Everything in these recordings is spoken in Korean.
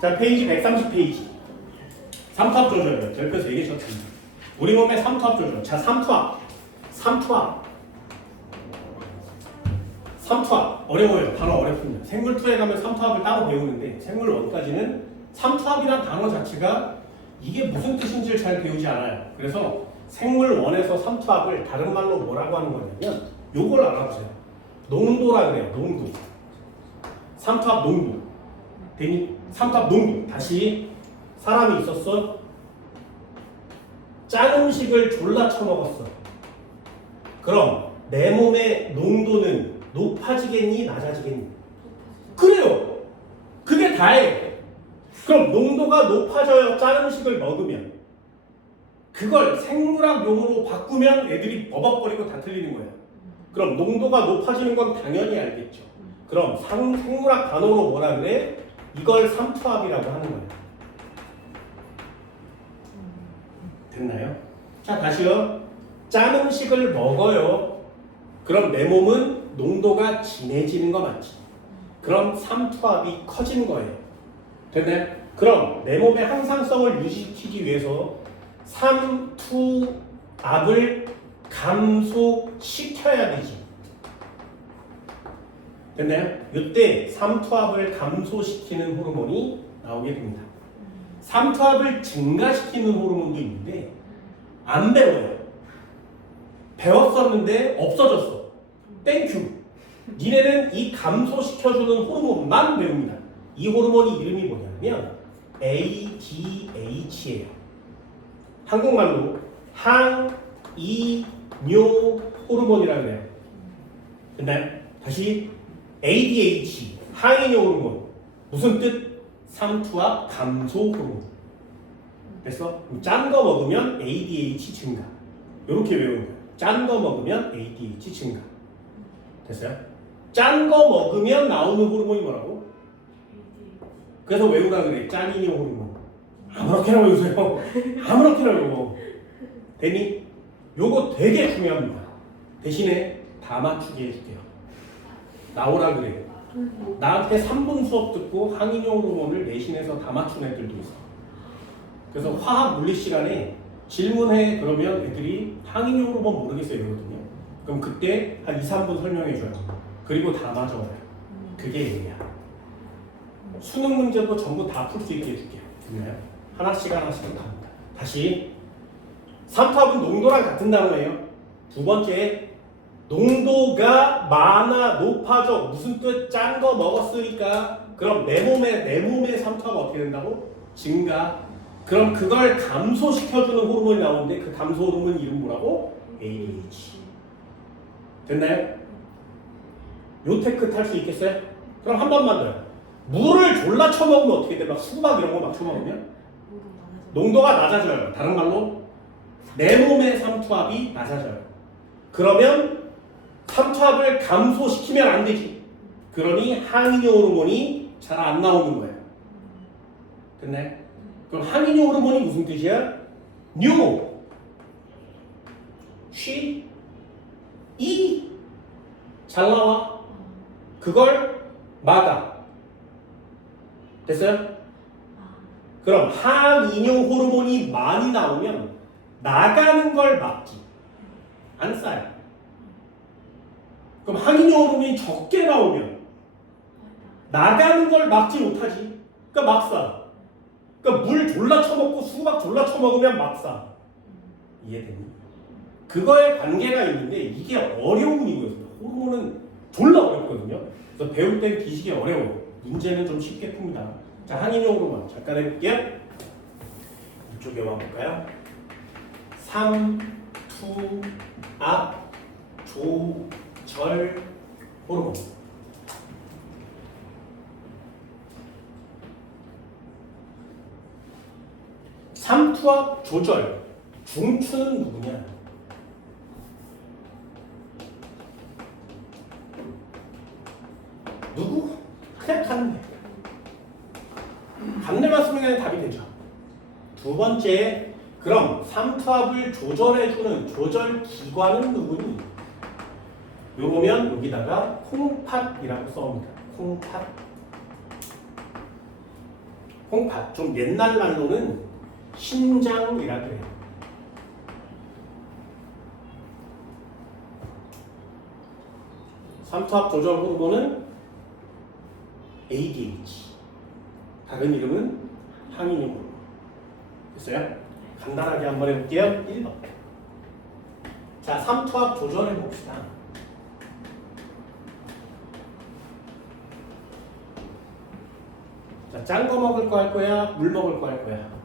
자, 페이지 130페이지. 삼투압 조절. 별표 3개 쳤습니다. 우리 몸의 삼투압 조절. 자, 삼투압. 어려워요. 단어 어렵습니다. 생물2에 가면 삼투압을 따로 배우는데 생물1까지는 삼투압이란 단어 자체가 이게 무슨 뜻인지를 잘 배우지 않아요. 그래서 생물1에서 삼투압을 다른 말로 뭐라고 하는 거냐면 요걸 알아보세요. 농도라 그래요. 농도. 삼투압 농도. 되니? 삼투압 농도. 다시 사람이 있었어. 짠 음식을 졸라 처먹었어. 그럼 내 몸의 농도는 높아지겠니? 낮아지겠니? 그래요. 그게 다예요. 그럼 농도가 높아져요. 짠 음식을 먹으면. 그걸 생물학 용어로 바꾸면 애들이 버벅거리고 다 틀리는 거예요. 그럼 농도가 높아지는 건 당연히 알겠죠. 그럼 생물학 단어로 뭐라 그래? 이걸 삼투압이라고 하는 거예요. 됐나요? 자, 다시요. 짠 음식을 먹어요. 그럼 내 몸은 농도가 진해지는 거 맞지? 그럼 삼투압이 커지는 거예요. 됐나요? 그럼 내 몸의 항상성을 유지시키기 위해서 삼투압을 감소시켜야 되지. 됐나요? 이때 삼투압을 감소시키는 호르몬이 나오게 됩니다. 삼투압을 증가시키는 호르몬도 있는데 안 배워요. 배웠었는데 없어졌어. 땡큐. 니네는 이 감소시켜주는 호르몬만 배웁니다. 이 호르몬이 이름이 뭐냐면 ADH예요. 한국말로 항이뇨 호르몬이라고 해요. 됐나요? 다시 ADH, 항이뇨 호르몬. 무슨 뜻? 삼투압 감소 호르몬. 됐어? 짠 거 먹으면 ADH 증가. 이렇게 외우는 거예요. 짠 거 먹으면 ADH 증가. 됐어요? 짠 거 먹으면 나오는 호르몬이 뭐라고? 그래서 외우라 그래. 짠이뇨 호르몬. 아무렇게나 외우세요. 아무렇게나 외워. 되니? 요거 되게 중요합니다. 대신에 다 맞추게 해줄게요. 나오라 그래요. 나한테 3분 수업 듣고 항이뇨 호르몬을 내신에서 다 맞춘 애들도 있어. 그래서 화학 물리 시간에 질문해 그러면 애들이 항이뇨 호르몬 모르겠어요 이러거든요. 그럼 그때 한 2, 3분 설명해줘요. 그리고 다 맞아요. 그게 얘야. 수능 문제도 전부 다 풀 수 있게 해줄게요. 됐나요? 하나씩 갑니다. 다시 삼투압은 농도랑 같은 단어예요. 두 번째, 농도가 많아 높아져. 무슨 뜻? 짠 거 먹었으니까. 그럼 내 몸의 삼투압은 어떻게 된다고? 증가. 그럼 그걸 감소시켜주는 호르몬이 나오는데 그 감소 호르몬 이름 뭐라고? ADH. 됐나요? 요 테크 탈 수 있겠어요? 그럼 한 번만 더요. 물을 졸라 처먹으면 어떻게 돼? 막 수박 이런 거 막 처먹으면? 농도가 낮아져요. 다른 말로 내 몸의 삼투압이 낮아져요. 그러면 삼투압을 감소시키면 안 되지. 그러니 항이뇨 호르몬이 잘 안 나오는 거예요. 됐나요? 그럼 항이뇨 호르몬이 무슨 뜻이야? 뉴, 쉬, 이 잘 나와. 그걸 막아. 됐어요? 그럼 항이뇨 호르몬이 많이 나오면 나가는 걸 막지. 안 쌓여. 그럼 항이뇨 호르몬이 적게 나오면 나가는 걸 막지 못하지. 그러니까 막 쌓아. 그러니까 물 졸라 처먹고 수박 졸라 처먹으면 막 쌓아. 이해되니? 그거에 관계가 있는데 이게 어려운 이유였습니다. 호르몬은 졸라 어렵거든요. 그래서 배울 땐 뒤지게 어려워요. 문제는 좀 쉽게 풉니다. 자, 항이뇨 호르몬 잠깐 해볼게요. 이쪽에 와볼까요? 삼투압 조절 호르몬. 삼투압 조절 중추는 누구냐? 누구? 그냥 간대. 간대만 쓰면 그냥 답이 되죠. 두 번째, 그럼 삼투압을 조절해주는 조절 기관은 누구니? 요러면 여기다가 콩팥이라고 써옵니다. 콩팥. 좀 옛날 말로는 신장이라 그래요. 삼투압 조절 호르몬은 ADH. 다른 이름은 항인효 호르몬. 됐어요? 간단하게 한번 해볼게요. 1번. 자, 삼투압 조절해 봅시다. 자, 짠 거 먹을 거 할 거야? 물 먹을 거 할 거야?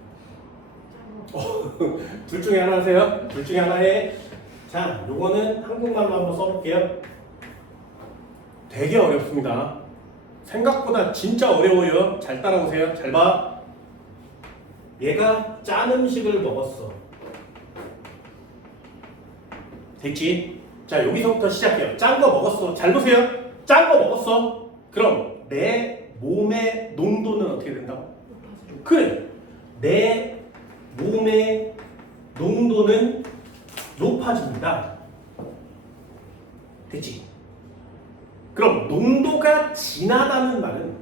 둘 중에 하나 하세요. 둘 중에 하나 해. 자, 요거는 한국말로 한번 써볼게요. 되게 어렵습니다. 생각보다 진짜 어려워요. 잘 따라오세요. 잘 봐. 얘가 짠 음식을 먹었어. 됐지? 자, 여기서부터 시작해요. 짠 거 먹었어. 잘 보세요. 짠 거 먹었어. 그럼 내 몸의 농도는 어떻게 된다고? 그래. 내 몸의 농도는 높아집니다. 됐지? 그럼 농도가 진하다는 말은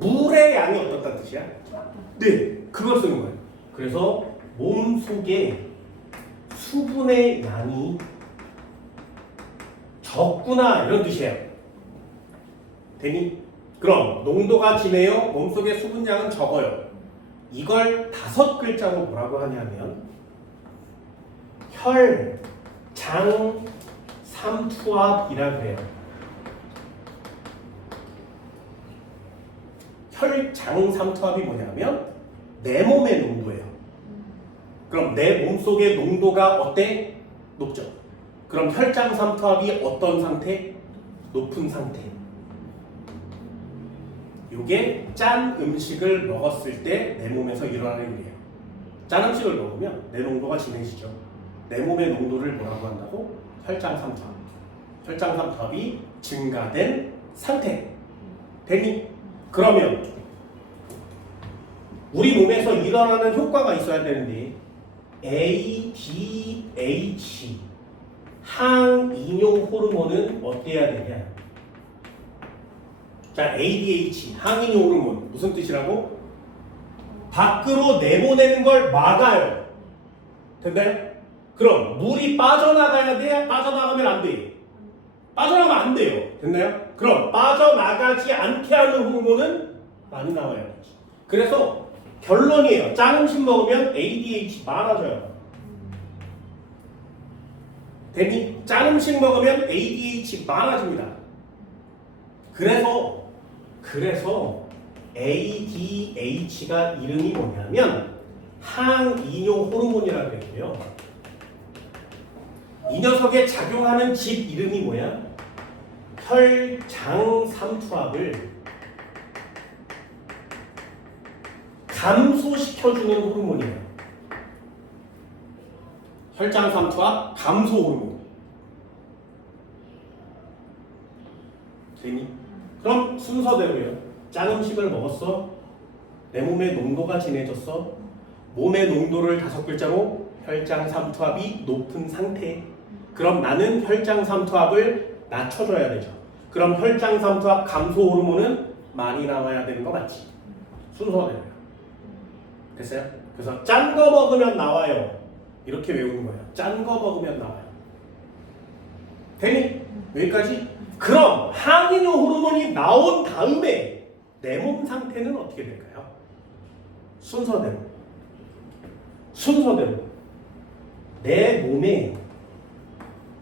물의 양이 어떻다는 뜻이야? 네, 그걸 쓰는 거예요. 그래서 몸 속에 수분의 양이 적구나 이런 뜻이에요. 되니? 그럼 농도가 진해요. 몸속의 수분량은 적어요. 이걸 5글자로 뭐라고 하냐면 혈장 삼투압이라 그래요. 혈장 삼투압이 뭐냐면 내 몸의 농도예요. 그럼 내 몸속의 농도가 어때? 높죠. 그럼 혈장 삼투압이 어떤 상태? 높은 상태. 이게 짠 음식을 먹었을 때 내 몸에서 일어나는 일이에요. 짠 음식을 먹으면 내 농도가 진해지죠. 내 몸의 농도를 뭐라고 한다고? 혈장 삼투압. 혈장 삼투압이 증가된 상태. 되니? 그러면 우리 몸에서 일어나는 효과가 있어야 되는데 ADH 항인효 호르몬은 어때야 되냐? 자, ADH 항인효 호르몬 무슨 뜻이라고? 밖으로 내보내는 걸 막아요. 됐나요? 그럼 물이 빠져나가야 돼? 빠져나가면 안 돼? 빠져나가면 안 돼요. 됐나요? 그럼 빠져나가지 않게 하는 호르몬은 많이 나와야 되지. 그래서 결론이에요. 짠 음식 먹으면 ADH 많아져요. 되니? 짠 음식 먹으면 ADH 많아집니다. 그래서 ADH가 이름이 뭐냐면 항인효 호르몬이라고 했고요. 이 녀석에 작용하는 집 이름이 뭐야? 혈장 삼투압을 감소시켜주는 호르몬이에요. 혈장 삼투압 감소 호르몬. 되니? 그럼 순서대로요. 짠 음식을 먹었어. 내 몸의 농도가 진해졌어. 몸의 농도를 5글자로 혈장 삼투압이 높은 상태. 그럼 나는 혈장 삼투압을 낮춰줘야 되죠. 그럼 혈장 삼투압 감소 호르몬은 많이 나와야 되는 거 맞지? 순서대로요. 됐어요? 그래서 짠 거 먹으면 나와요. 이렇게 외우는 거예요. 짠 거 먹으면 나와요. 되니? 여기까지? 그럼 항인효 호르몬이 나온 다음에 내 몸 상태는 어떻게 될까요? 순서대로 내 몸의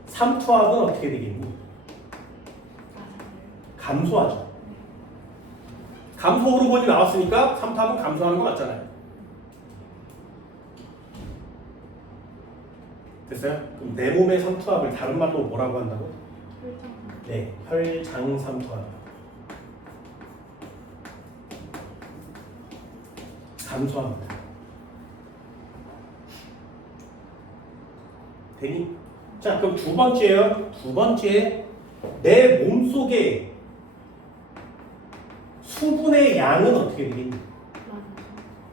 삼투압은 어떻게 되겠니? 감소하죠. 감소 호르몬이 나왔으니까 삼투압은 감소하는 거 맞잖아요. 됐어요? 그럼 내 몸의 삼투압을 다른 말로 뭐라고 한다고? 네, 혈장 삼투압. 감소합니다. 되니? 자, 그럼 두 번째요. 두 번째, 내 몸속에 수분의 양은 어떻게 되겠니?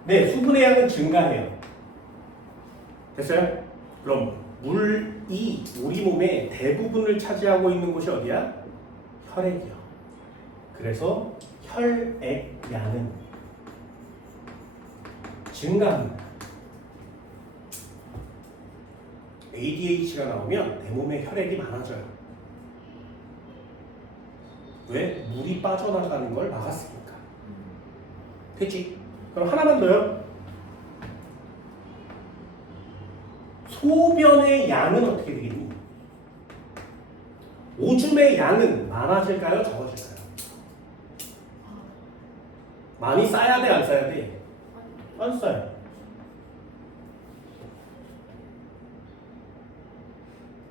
네, 수분의 양은 증가해요. 됐어요? 그럼 물이 우리 몸의 대부분을 차지하고 있는 곳이 어디야? 혈액이요. 그래서 혈액 양은 증가합니다. ADH가 나오면 내 몸에 혈액이 많아져요. 왜? 물이 빠져나가는 걸 막았으니까. 됐지? 그럼 하나만 더요. 소변의 양은 어떻게 되겠니? 오줌의 양은 많아질까요? 적어질까요? 많이 쌓여야 돼? 안 쌓여야 돼? 안 쌓여.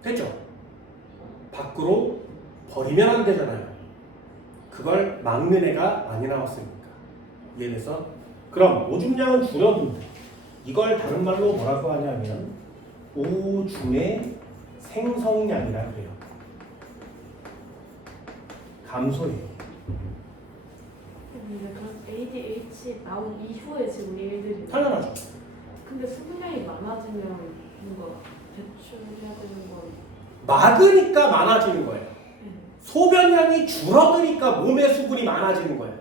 됐죠? 밖으로 버리면 안 되잖아요. 그걸 막는 애가 많이 나왔으니까. 이해돼서? 그럼 오줌량은 줄어든다. 이걸 다른 말로 뭐라고 하냐면 오줌의 생성량이라고 해요. 감소해요. 근데 그럼 ADH 나온 이후에 지금 우리 애들이 당연하죠. 근데 수분량이 많아지면 뭔가 배출해야 되는 건 막으니까 많아지는 거예요. 네. 소변량이 줄어드니까 몸의 수분이 많아지는 거예요.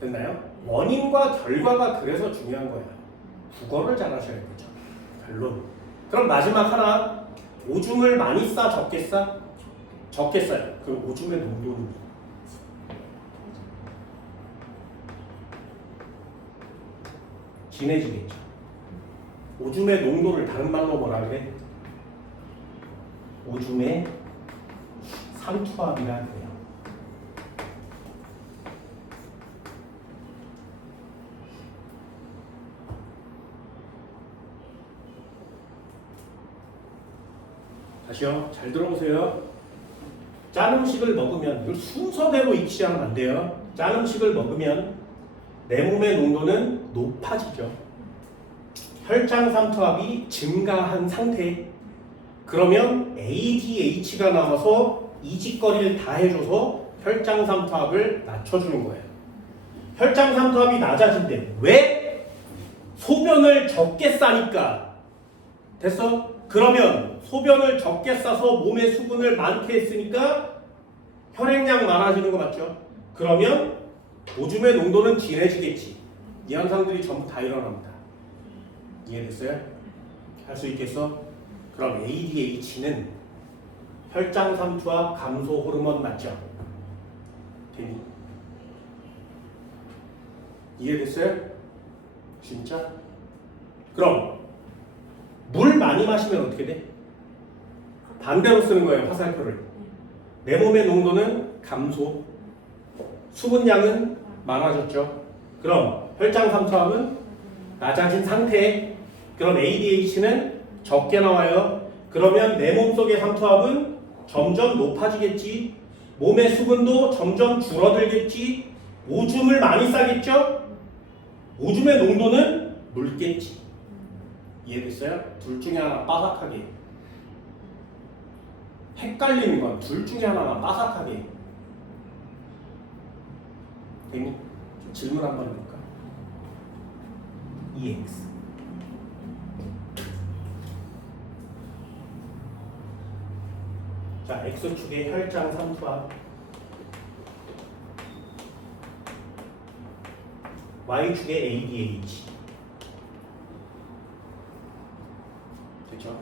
됐나요? 원인과 결과가 그래서 중요한 거예요. 국어를 잘 하셔야 되죠. 결론. 그럼 마지막 하나. 오줌을 많이 싸 적게 싸? 적게 싸요. 그럼 오줌의 농도는 진해지겠죠. 오줌의 농도를 다른 말로 뭐라 그래? 오줌의 삼투압이라 그래요. 다시요. 잘 들어보세요. 짠 음식을 먹으면 이걸 순서대로 익히시면 안 돼요. 짠 음식을 먹으면 내 몸의 농도는 높아지죠. 혈장 삼투압이 증가한 상태. 그러면 ADH가 나와서 이직거리를 다 해줘서 혈장 삼투압을 낮춰주는 거예요. 혈장 삼투압이 낮아진대. 왜? 소변을 적게 싸니까. 됐어? 그러면 소변을 적게 싸서 몸에 수분을 많게 했으니까 혈액량 많아지는 거 맞죠? 그러면 오줌의 농도는 진해지겠지. 이 현상들이 전부 다 일어납니다. 이해됐어요? 할 수 있겠어? 그럼 ADH는 혈장 삼투압 감소 호르몬 맞죠? 되니? 이해됐어요? 진짜? 그럼 물 많이 마시면 어떻게 돼? 반대로 쓰는 거예요, 화살표를. 내 몸의 농도는 감소, 수분량은 많아졌죠. 그럼 혈장 삼투압은 낮아진 상태. 그럼 ADH는 적게 나와요. 그러면 내 몸속의 삼투압은 점점 높아지겠지. 몸의 수분도 점점 줄어들겠지. 오줌을 많이 싸겠죠. 오줌의 농도는 묽겠지. 이해됐어요? 둘 중에 하나 빠삭하게. 헷갈리는 건 둘 중에 하나만 빠삭하게. 됐니? 질문 한번 해볼까? EX. 자, X축의 혈장 삼투압, Y축의 ADH. 됐죠?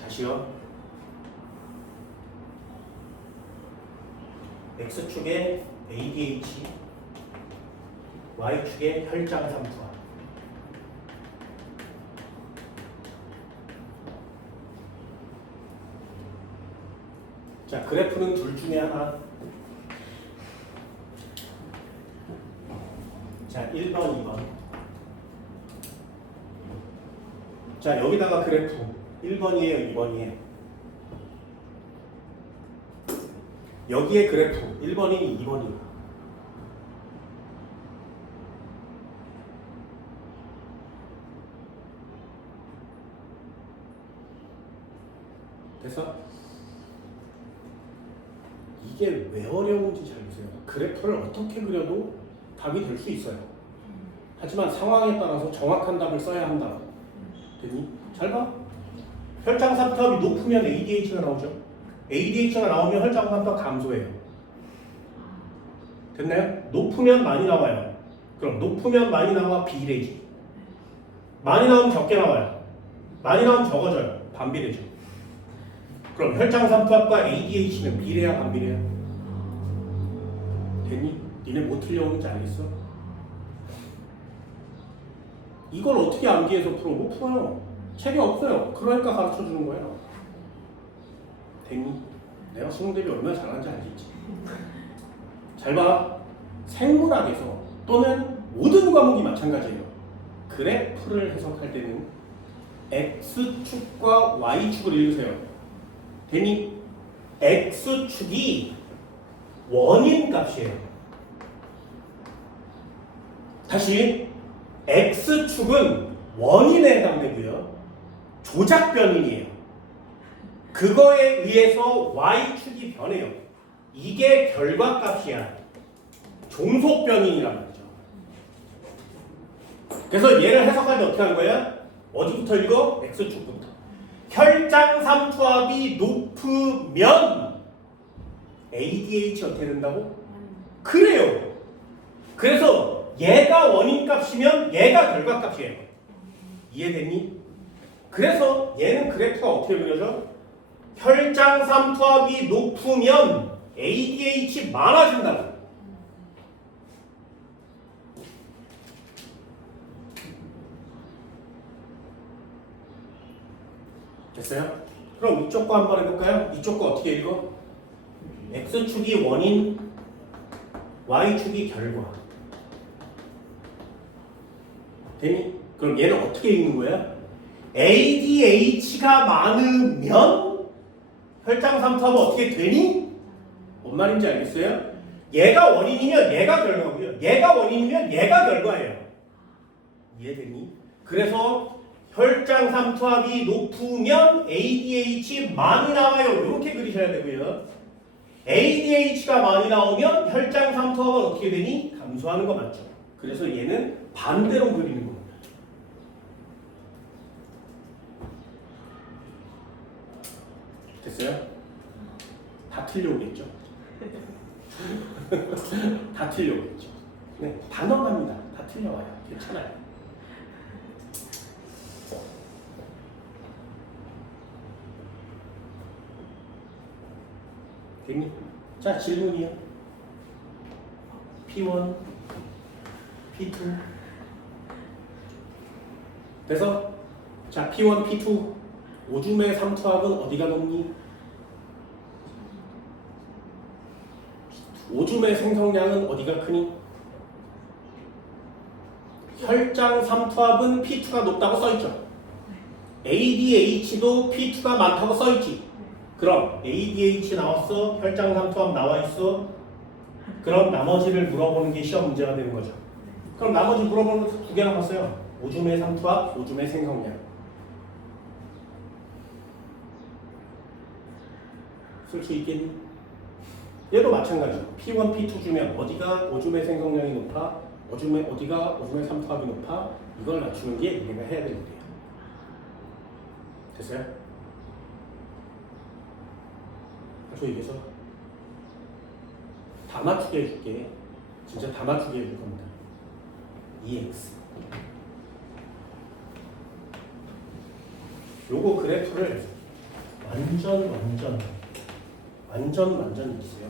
다시요. X축의 ADH, Y축의 혈장 삼투압. 자, 그래프는 둘 중에 하나. 자, 1번, 2번. 자, 여기다가 그래프 1번이에요, 2번이에요. 여기에 그래프 1번이 2번이에요. 됐어? 이게 왜 어려운지 잘 보세요. 그래프를 어떻게 그려도 답이 될 수 있어요. 하지만 상황에 따라서 정확한 답을 써야 한다. 됐니? 잘 봐. 혈장 삼투압이 높으면 ADH가 나오죠. ADH가 나오면 혈장 삼투압 감소해요. 됐나요? 높으면 많이 나와요. 그럼 높으면 많이 나와 비례지. 많이 나오면 적게 나와요. 많이 나오면 적어져요. 반비례죠. 그럼 혈장 삼투압과 ADH는 비례야 반비례야? 됐니? 니네 뭐 틀려오는지 알겠어? 이걸 어떻게 암기해서 풀어? 못 풀어요. 책이 없어요. 그러니까 가르쳐주는 거예요. 됐니? 내가 수능 대비 얼마나 잘하는지 알겠지? 잘 봐. 생물학에서 또는 모든 과목이 마찬가지예요. 그래프를 해석할 때는 X축과 Y축을 읽으세요. 됐니? X축이 원인 값이에요. 다시 X축은 원인에 해당되고요. 조작 변인이에요. 그거에 의해서 Y축이 변해요. 이게 결과값이야. 종속 변인이란 말이죠. 그래서 얘를 해석할 때 어떻게 하는 거야? 어디부터 읽어? X축부터. 혈장 삼투압이 높으면 ADH 어떻게 된다고? 그래요. 그래서 얘가 원인값이면 얘가 결과값이에요. 이해됐니? 그래서 얘는 그래프가 어떻게 그려져? 혈장 삼투압이 높으면 ADH 많아진다고. 됐어요? 그럼 이쪽 거 한번 해볼까요? 이쪽 거 어떻게 읽어? X축이 원인, Y축이 결과. 되니? 그럼 얘는 어떻게 읽는 거야? ADH가 많으면 혈장 삼투압은 어떻게 되니? 뭔 말인지 알겠어요? 얘가 원인이면 얘가 결과고요. 얘가 원인이면 얘가 결과예요. 이해되니? 그래서 혈장 삼투압이 높으면 ADH 많이 나와요. 이렇게 그리셔야 되고요. ADH가 많이 나오면 혈장 삼투압은 어떻게 되니? 감소하는 거 맞죠? 그래서 얘는 반대로 그리는 겁니다. 됐어요? 다 틀려오겠죠? 다 틀려오겠죠? 네, 단언합니다. 다 틀려와요. 괜찮아요. 됐니? 자, 질문이요. P1, P2. 그래서 자, P1, P2. 오줌의 삼투압은 어디가 높니? 오줌의 생성량은 어디가 크니? 혈장 삼투압은 P2가 높다고 써있죠. ADH도 P2가 많다고 써있지. 그럼 ADH 나왔어? 혈장 삼투압 나와있어? 그럼 나머지를 물어보는 게 시험 문제가 되는 거죠. 그럼 나머지 물어보는 거 두 개나 봤어요. 오줌의 삼투압, 오줌의 생성량. 쓸 수 있겠니? 얘도 마찬가지죠. P1, P2 주면 어디가 오줌의 생성량이 높아? 어디가 오줌의 삼투압이 높아? 이걸 맞추는 게 우리가 해야 되는데요. 됐어요? 그래서 여기서 다 맞추게 해줄게. 진짜 다 맞추게 해줄 겁니다. EX. 요거 그래프를 완전 있어요.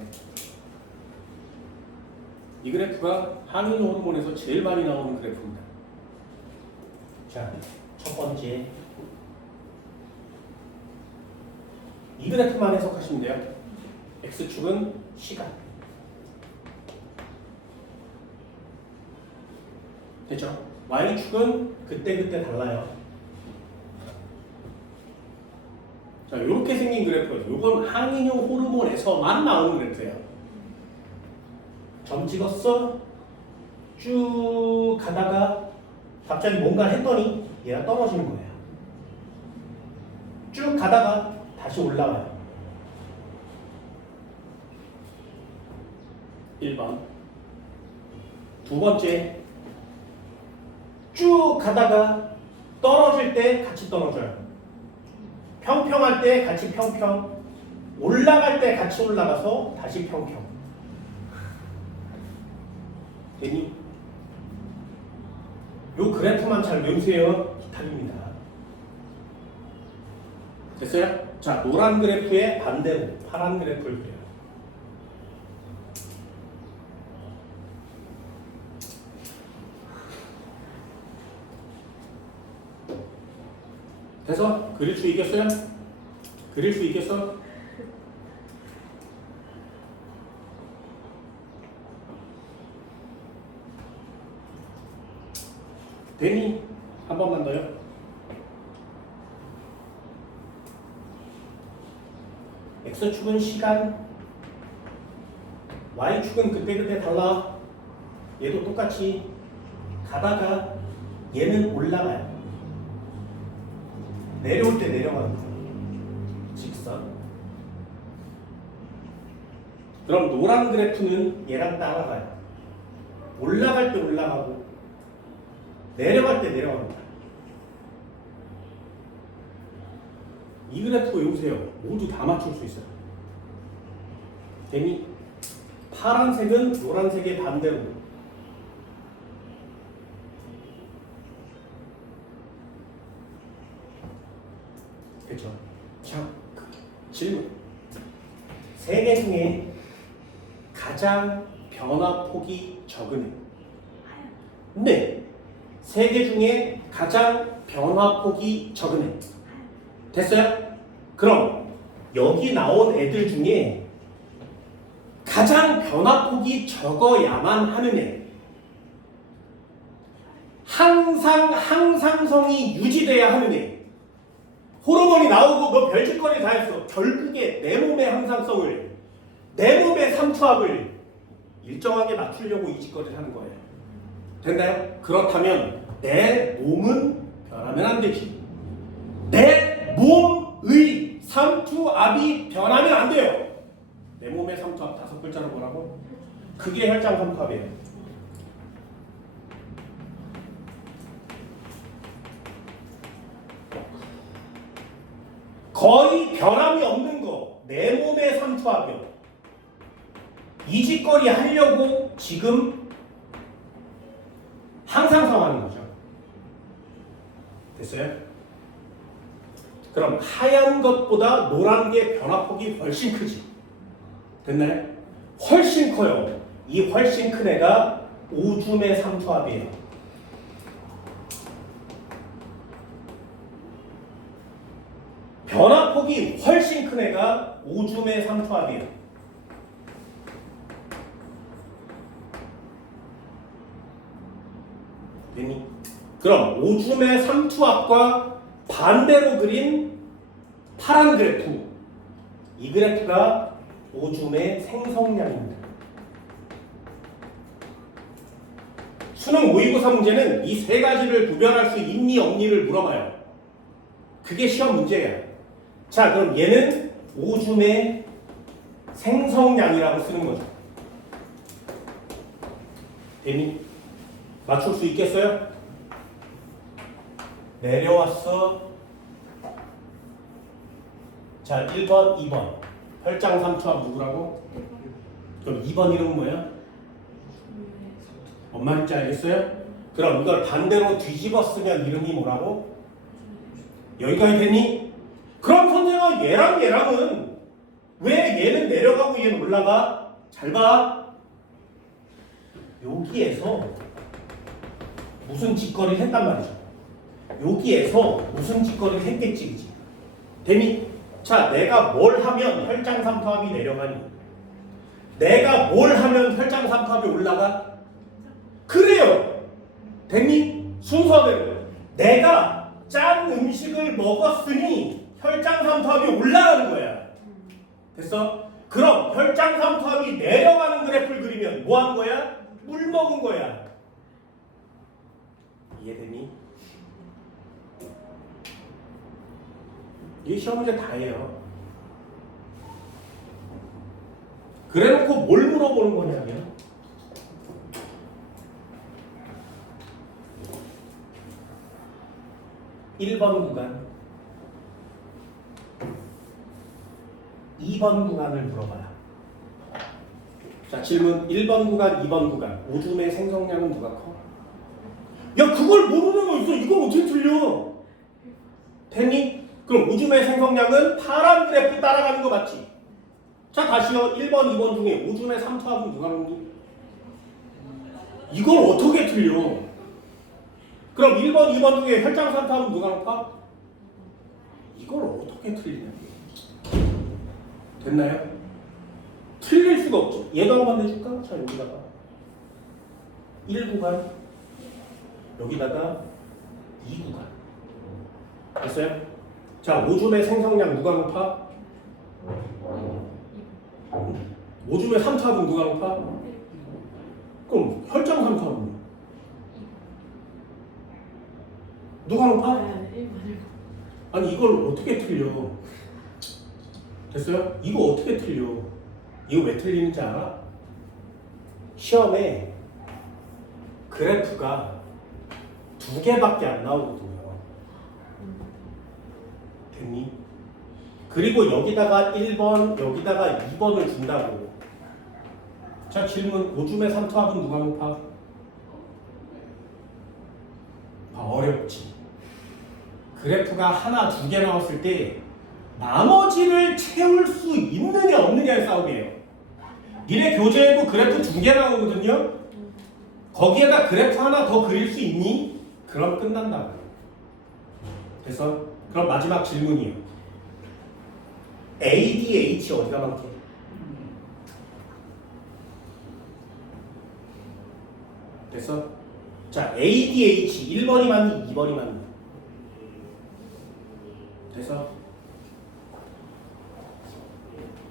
이 그래프가 항인 호르몬에서 제일 많이 나오는 그래프입니다. 자, 첫 번째. 이 그래프만 해석하시면 돼요. X축은 시간. 됐죠? Y축은 그때 달라요. 자, 이렇게 생긴 그래프예요. 이건 항인형 호르몬에서만 나오는 그래프예요. 점 찍었어? 쭉 가다가 갑자기 뭔가 했더니 얘가 떨어지는 거예요. 쭉 가다가 다시 올라와요. 1번. 두 번째. 쭉 가다가 떨어질 때 같이 떨어져요. 평평할 때 같이 평평, 올라갈 때 같이 올라가서 다시 평평. 되니? 요 그래프만 잘 외우세요. 답입니다. 됐어요? 자, 노란 그래프의 반대로 파란 그래프를 그려요. 돼서 그릴 수 있겠어요? 그릴 수 있겠어? 되니? 한 번만 더요. X축은 시간, Y축은 그때그때 달라. 얘도 똑같이 가다가 얘는 올라가요. 내려올 때 내려가는 거예요. 직선. 그럼 노란 그래프는 얘랑 따라가요. 올라갈 때 올라가고 내려갈 때 내려갑니다. 이 그래프 외우세요. 모두 다 맞출 수 있어요. 되니? 파란색은 노란색의 반대로. 그렇죠? 자, 질문. 세 개 중에 가장 변화폭이 적은 애. 네. 세 개 중에 가장 변화폭이 적은 애. 됐어요? 그럼 여기 나온 애들 중에 가장 변화폭이 적어야만 하는 애. 항상 항상성이 유지돼야 하는 애. 호르몬이 나오고 뭐 별짓거리 다 했어. 결국에 내 몸의 항상성을, 내 몸의 삼투압을 일정하게 맞추려고 이 짓거리를 하는 거예요. 됐나요? 그렇다면 내 몸은 변하면 안 되지. 내 몸의 삼투압이 변하면 안 돼요. 내 몸의 삼투압 5글자로 뭐라고? 그게 혈장 삼투압이에요. 거의 변함이 없는 거, 내 몸의 삼투압이요. 이 짓거리 하려고 지금 항상성 하는 거죠. 됐어요? 그럼 하얀 것보다 노란 게 변화폭이 훨씬 크지. 됐나요? 훨씬 커요. 이 훨씬 큰 애가 오줌의 삼투압이에요. 변화폭이 훨씬 큰 애가 오줌의 삼투압이에요. 됐니? 그럼 오줌의 삼투압과 반대로 그린 파란 그래프, 이 그래프가 오줌의 생성량입니다. 수능 모의고사 문제는 이 세 가지를 구별할 수 있니 없니를 물어봐요. 그게 시험 문제예요. 자, 그럼 얘는 오줌의 생성량이라고 쓰는 거죠. 됐니? 맞출 수 있겠어요? 내려왔어. 자, 1번, 2번. 혈장 삼투압 누구라고? 그럼 2번 이름은 뭐야? 뭔 말인지 알겠어요? 그럼 이걸 반대로 뒤집어 쓰면 이름이 뭐라고? 여기까지 됐니? 그럼 선생아, 얘랑 얘랑은 왜 얘는 내려가고 얘는 올라가? 잘 봐. 여기에서 무슨 짓거리를 했단 말이죠. 여기에서 무슨 짓거리를 했겠지, 그지? 됐니? 자, 내가 뭘 하면 혈장 삼투압이 내려가니? 내가 뭘 하면 혈장 삼투압이 올라가? 그래요. 됐니? 순서대로. 내가 짠 음식을 먹었으니 혈장 삼투압이 올라가는 거야. 됐어? 그럼 혈장 삼투압이 내려가는 그래프를 그리면 뭐 한 거야? 물 먹은 거야. 이해되니? 이게 시험 문제 다예요. 그래놓고 뭘 물어보는 거냐면 1번 구간, 2번 구간을 물어봐요. 자, 질문 1번 구간, 2번 구간. 오줌의 생성량은 누가 커? 야 그걸 모르는 거 있어. 이걸 어떻게 틀려? 됐니? 그럼 오줌의 생성량은 파란 그래프 따라가는 거 맞지? 자 다시요. 1번, 2번 중에 오줌의 삼투압은 누가 먹니? 이걸 어떻게 틀려? 그럼 1번, 2번 중에 혈장 삼투압은 누가 높아? 이걸 어떻게 틀리냐? 됐나요? 틀릴 수가 없죠. 얘도 한번 내줄까? 자 여기다가 1구간 여기다가 2구간 됐어요? 자 오줌의 생성량 누가 높아? 오줌의 삼투압은 누가 높아? 그럼 혈장 삼투압은 누가 높아? 아니 이걸 어떻게 틀려? 됐어요? 이거 어떻게 틀려? 이거 왜 틀리는지 알아? 시험에 그래프가 2개밖에 안 나오거든요. 됐니? 그리고 여기다가 1번, 여기다가 2번을 준다고. 자 질문, 오줌의 삼투압은 누가 높아? 어렵지. 그래프가 하나, 2개 나왔을 때 나머지를 채울 수 있느냐 없느냐의 싸움이에요. 니네 교재에도 그래프 2개 나오거든요. 거기에다 그래프 하나 더 그릴 수 있니? 그럼 끝난다고. 그래서 그럼 마지막 질문이에요. ADH 어디가 많게? 됐어? 자 ADH 1번이 맞니? 2번이 맞니? 됐어?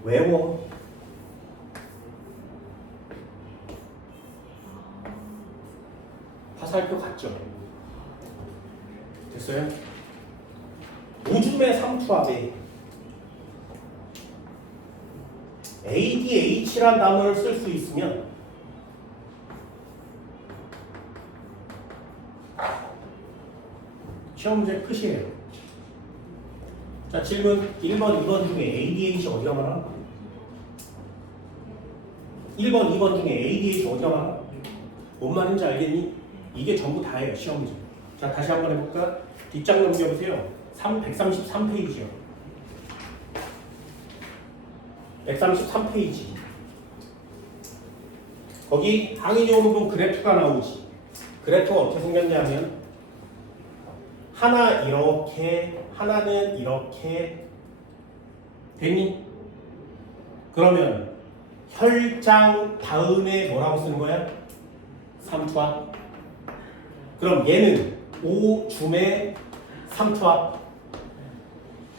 외워. 화살표 같죠? 됐어요? 오줌의 삼투압에 ADH란 단어를 쓸 수 있으면 시험 문제 끝이에요. 자 질문 1번, 2번 중에 ADH 어디가 많아? 1번, 2번 중에 ADH 어디가 많아? 뭔 말인지 알겠니? 이게 전부 다예요 시험 문제. 자 다시 한번 해볼까? 뒷장 넘겨보세요. 133페이지요. 133페이지. 거기 항의적으로 보면 그래프가 나오지. 그래프가 어떻게 생겼냐면 하나 이렇게, 하나는 이렇게 됐니? 그러면 혈장 다음에 뭐라고 쓰는 거야? 삼투압. 그럼 얘는 오줌의 삼투압.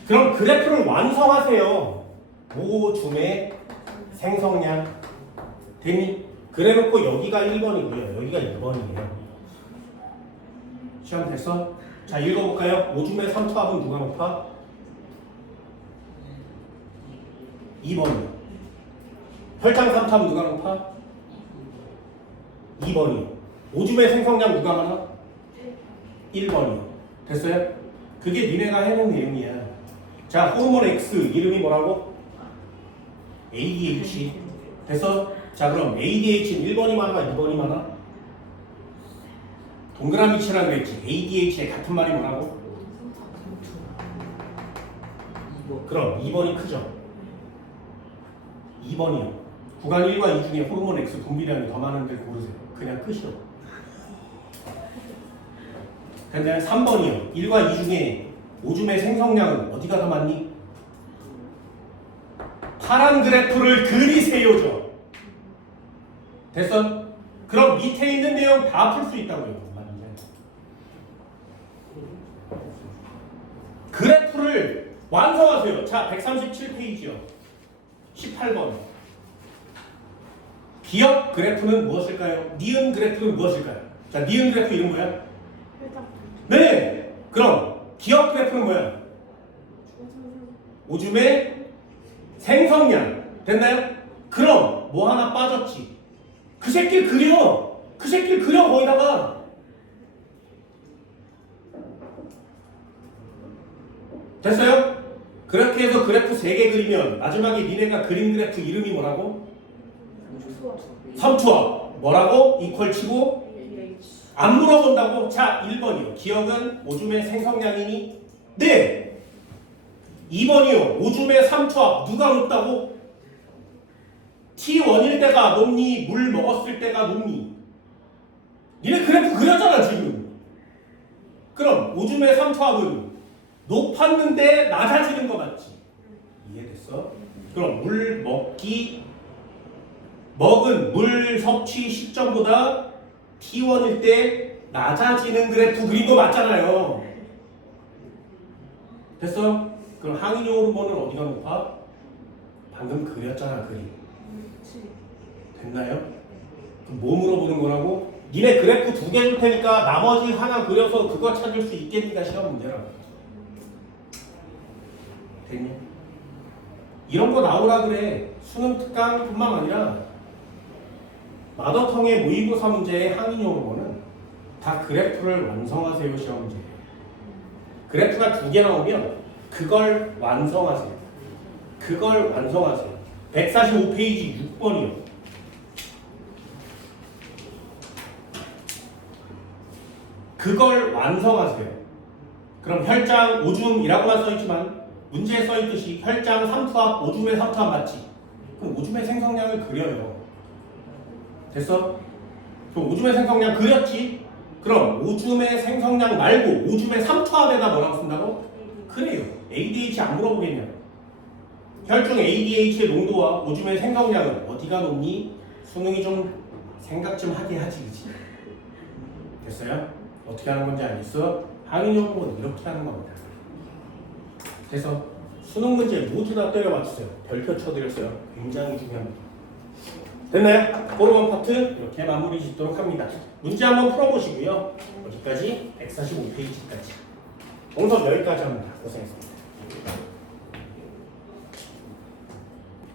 그럼 그래프를 완성하세요. 오줌의 생성량. 됐니? 그래놓고 여기가 1번이고요. 여기가 2번이에요. 시험 됐어? 자 읽어볼까요? 오줌의 삼투압은 누가 높아? 2번이요. 혈장 삼투압은 누가 높아? 2번이요. 오줌의 생성량 누가 많아? 1번이요. 됐어요? 그게 니네가 해놓은 내용이야. 자 호르몬 X 이름이 뭐라고? ADH. 됐어? 자 그럼 ADH는 1번이 많아? 2번이 많아? 동그라미 치라 그랬지. ADH의 같은 말이 뭐라고? 그럼 2번이 크죠? 2번이요. 구간 1과 2 중에 호르몬 X 분비량이 더 많은 데를 고르세요. 그냥 끝이요. 그다음에 3번이요. 1과 2 중에 오줌의 생성량은 어디가 더 많니? 파란 그래프를 그리세요죠. 됐어? 그럼 밑에 있는 내용 다 풀 수 있다고요. 그래프를 완성하세요. 자 137페이지요. 18번. 기억 그래프는 무엇일까요? 니은 그래프는 무엇일까요? 자 니은 그래프 이름 뭐야? 네. 그럼 기억 그래프는 뭐야? 오줌의 생성량. 됐나요? 그럼 뭐 하나 빠졌지? 그 새끼를 그려. 그 새끼를 그려 거기다가. 됐어요? 그렇게 해서 그래프 3개 그리면 마지막에 니네가 그린 그래프 이름이 뭐라고? 삼투압. 뭐라고? 이퀄 치고 안 물어본다고? 자, 1번이요. 기억은 오줌의 생성량이니? 네. 2번이요. 오줌의 삼투압 누가 높다고? T1일 때가 높니? 물 먹었을 때가 높니? 니네 그래프 그렸잖아 지금. 그럼 오줌의 삼투압은 높았는데 낮아지는 거 맞지? 이해됐어? 그럼 물 먹기 먹은 물 섭취 시점보다 T1일 때 낮아지는 그래프 그린 거 맞잖아요. 됐어? 그럼 항인용 호르몬은 어디가 높아? 방금 그렸잖아 그림. 됐나요? 그럼 뭐 물어보는 거라고? 니네 그래프 2개 줄 테니까 나머지 하나 그려서 그거 찾을 수 있겠니까 시험 문제라고. 됐냐? 이런 거 나오라 그래. 수능 특강뿐만 아니라 마더텅의 모의고사 문제의 항인용 호르몬은 다 그래프를 완성하세요 시험 문제. 그래프가 2개 나오면 그걸 완성하세요. 그걸 완성하세요. 145페이지 6번이요. 그걸 완성하세요. 그럼 혈장 오줌이라고만 써있지만 문제에 써있듯이 혈장 삼투압, 오줌의 삼투압 맞지? 그럼 오줌의 생성량을 그려요. 됐어? 그럼 오줌의 생성량 그렸지? 그럼 오줌의 생성량 말고 오줌의 삼투압에다 뭐라고 쓴다고? 그래요. ADH 안 물어보겠냐? 혈중 ADH의 농도와 오줌의 생성량은 어디가 높니? 수능이 좀 생각 좀 하게 하지, 그치? 됐어요? 어떻게 하는 건지 알겠어? 항인용 호르몬은 이렇게 하는 겁니다. 그래서 수능 문제 모두 다 때려 맞추세요. 별표 쳐드렸어요. 굉장히 중요합니다. 됐나요? 호르몬 파트 이렇게 마무리 짓도록 합니다. 문제 한번 풀어보시고요. 여기까지 145페이지까지. 동선 여기까지 합니다. 고생했습니다.